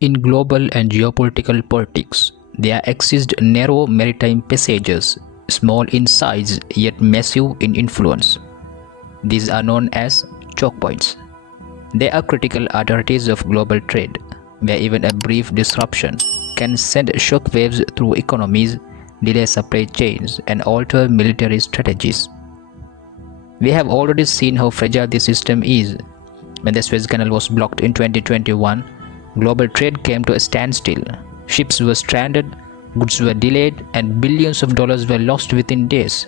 In global and geopolitical politics, there exist narrow maritime passages, small in size yet massive in influence. These are known as choke points. They are critical arteries of global trade, where even a brief disruption can send shockwaves through economies, delay supply chains, and alter military strategies. We have already seen how fragile this system is. When the Suez Canal was blocked in 2021, global trade came to a standstill. Ships were stranded, goods were delayed, and billions of dollars were lost within days.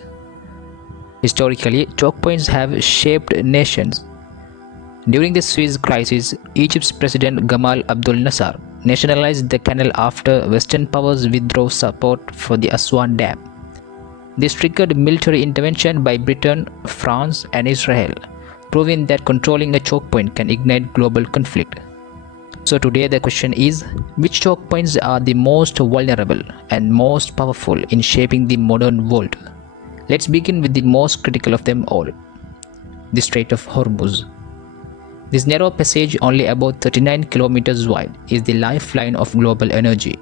Historically, choke points have shaped nations. During the Suez crisis, Egypt's President Gamal Abdel Nasser nationalized the canal after Western powers withdrew support for the Aswan Dam. This triggered military intervention by Britain, France, and Israel, proving that controlling a choke point can ignite global conflict. So today the question is, which choke points are the most vulnerable and most powerful in shaping the modern world? Let's begin with the most critical of them all, the Strait of Hormuz. This narrow passage, only about 39 kilometers wide, is the lifeline of global energy.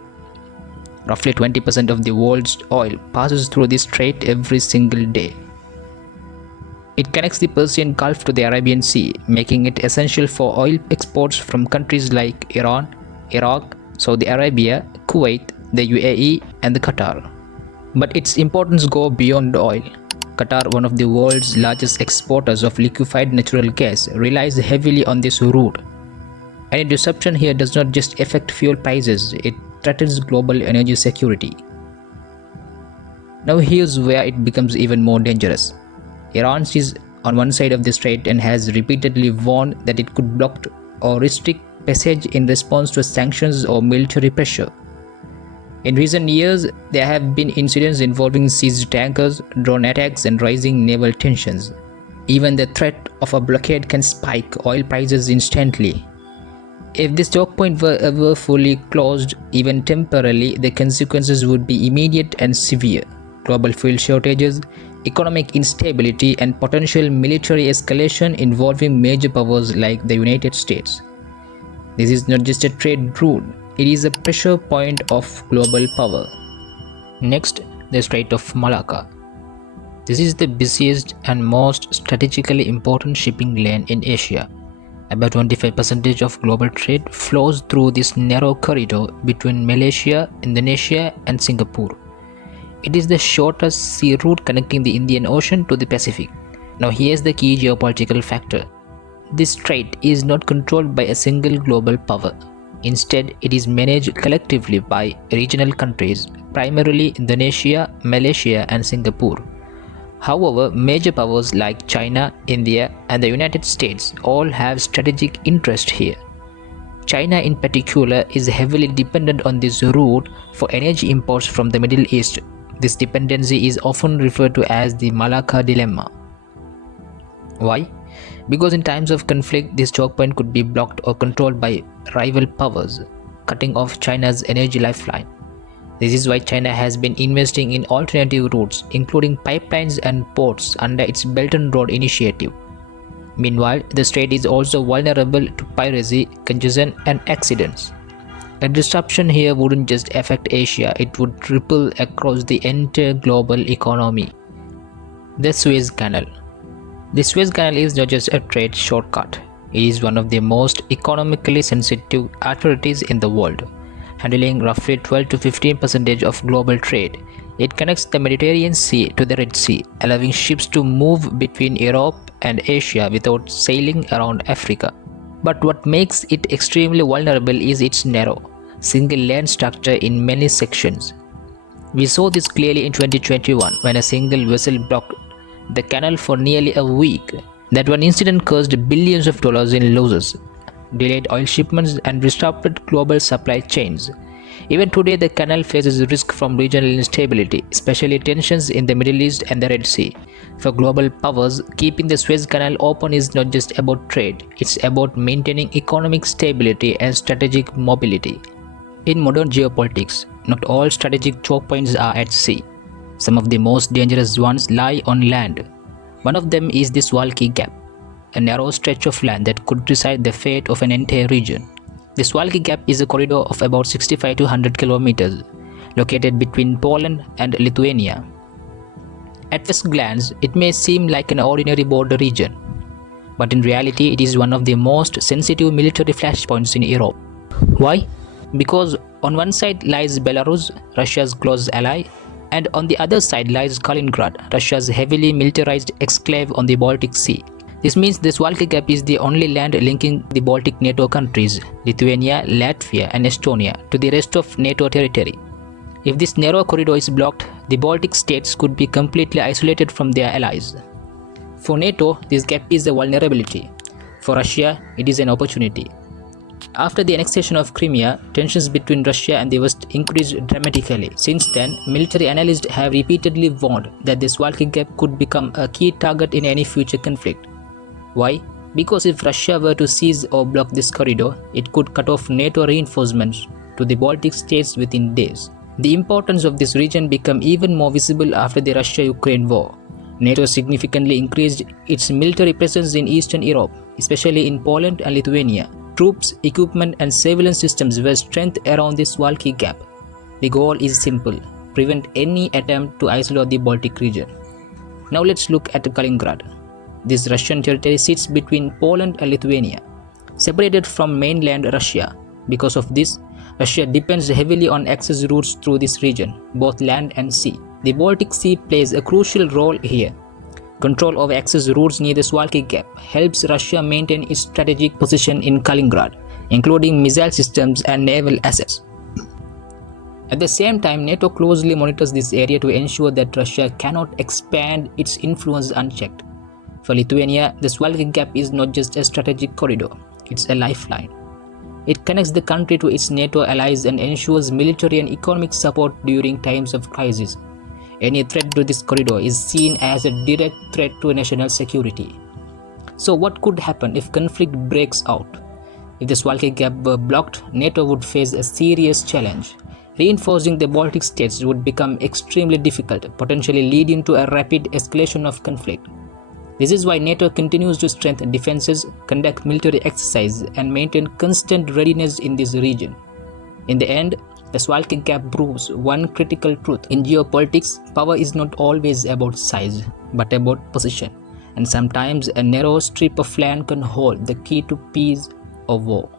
Roughly 20% of the world's oil passes through this strait every single day. It connects the Persian Gulf to the Arabian Sea, making it essential for oil exports from countries like Iran, Iraq, Saudi Arabia, Kuwait, the UAE, and Qatar. But its importance goes beyond oil. Qatar, one of the world's largest exporters of liquefied natural gas, relies heavily on this route. Any disruption here does not just affect fuel prices, it threatens global energy security. Now here's where it becomes even more dangerous. Iran is on one side of the strait and has repeatedly warned that it could block or restrict passage in response to sanctions or military pressure. In recent years, there have been incidents involving seized tankers, drone attacks, and rising naval tensions. Even the threat of a blockade can spike oil prices instantly. If this choke point were ever fully closed, even temporarily, the consequences would be immediate and severe. Global fuel shortages, economic instability, and potential military escalation involving major powers like the United States. This is not just a trade route, it is a pressure point of global power. Next, the Strait of Malacca. This is the busiest and most strategically important shipping lane in Asia. About 25% of global trade flows through this narrow corridor between Malaysia, Indonesia, and Singapore. It is the shortest sea route connecting the Indian Ocean to the Pacific. Now here's the key geopolitical factor. This strait is not controlled by a single global power. Instead, it is managed collectively by regional countries, primarily Indonesia, Malaysia, and Singapore. However, major powers like China, India, and the United States all have strategic interest here. China in particular is heavily dependent on this route for energy imports from the Middle East. This dependency is often referred to as the Malacca dilemma. Why? Because in times of conflict, this choke point could be blocked or controlled by rival powers, cutting off China's energy lifeline. This is why China has been investing in alternative routes, including pipelines and ports under its Belt and Road initiative. Meanwhile, the strait is also vulnerable to piracy, congestion, and accidents. A disruption here wouldn't just affect Asia, it would ripple across the entire global economy. The Suez Canal. The Suez Canal is not just a trade shortcut, it is one of the most economically sensitive arteries in the world, handling roughly 12 to 15% of global trade. It connects the Mediterranean Sea to the Red Sea, allowing ships to move between Europe and Asia without sailing around Africa. But what makes it extremely vulnerable is its narrow, single-lane structure in many sections. We saw this clearly in 2021 when a single vessel blocked the canal for nearly a week. That one incident caused billions of dollars in losses, delayed oil shipments, and disrupted global supply chains. Even today, the canal faces risk from regional instability, especially tensions in the Middle East and the Red Sea. For global powers, keeping the Suez Canal open is not just about trade, it's about maintaining economic stability and strategic mobility. In modern geopolitics, not all strategic choke points are at sea. Some of the most dangerous ones lie on land. One of them is this Walkie Gap, a narrow stretch of land that could decide the fate of an entire region. The Suwalki Gap is a corridor of about 65 to 100 kilometers, located between Poland and Lithuania. At first glance, it may seem like an ordinary border region, but in reality it is one of the most sensitive military flashpoints in Europe. Why? Because on one side lies Belarus, Russia's close ally, and on the other side lies Kaliningrad, Russia's heavily militarized exclave on the Baltic Sea. This means the Suwalki Gap is the only land linking the Baltic NATO countries, Lithuania, Latvia and Estonia, to the rest of NATO territory. If this narrow corridor is blocked, the Baltic states could be completely isolated from their allies. For NATO, this gap is a vulnerability. For Russia, it is an opportunity. After the annexation of Crimea, tensions between Russia and the West increased dramatically. Since then, military analysts have repeatedly warned that the Suwalki Gap could become a key target in any future conflict. Why? Because if Russia were to seize or block this corridor, it could cut off NATO reinforcements to the Baltic states within days. The importance of this region became even more visible after the Russia-Ukraine war. NATO significantly increased its military presence in Eastern Europe, especially in Poland and Lithuania. Troops, equipment and surveillance systems were strengthened around the Suwalki Gap. The goal is simple: prevent any attempt to isolate the Baltic region. Now let's look at Kaliningrad. This Russian territory sits between Poland and Lithuania, separated from mainland Russia. Because of this, Russia depends heavily on access routes through this region, both land and sea. The Baltic Sea plays a crucial role here. Control of access routes near the Suwalki Gap helps Russia maintain its strategic position in Kaliningrad, including missile systems and naval assets. At the same time, NATO closely monitors this area to ensure that Russia cannot expand its influence unchecked. For Lithuania, the Suwalki Gap is not just a strategic corridor, it's a lifeline. It connects the country to its NATO allies and ensures military and economic support during times of crisis. Any threat to this corridor is seen as a direct threat to national security. So what could happen if conflict breaks out? If the Suwalki Gap were blocked, NATO would face a serious challenge. Reinforcing the Baltic states would become extremely difficult, potentially leading to a rapid escalation of conflict. This is why NATO continues to strengthen defenses, conduct military exercises, and maintain constant readiness in this region. In the end, the Suwalki Gap proves one critical truth. In geopolitics, power is not always about size, but about position. And sometimes a narrow strip of land can hold the key to peace or war.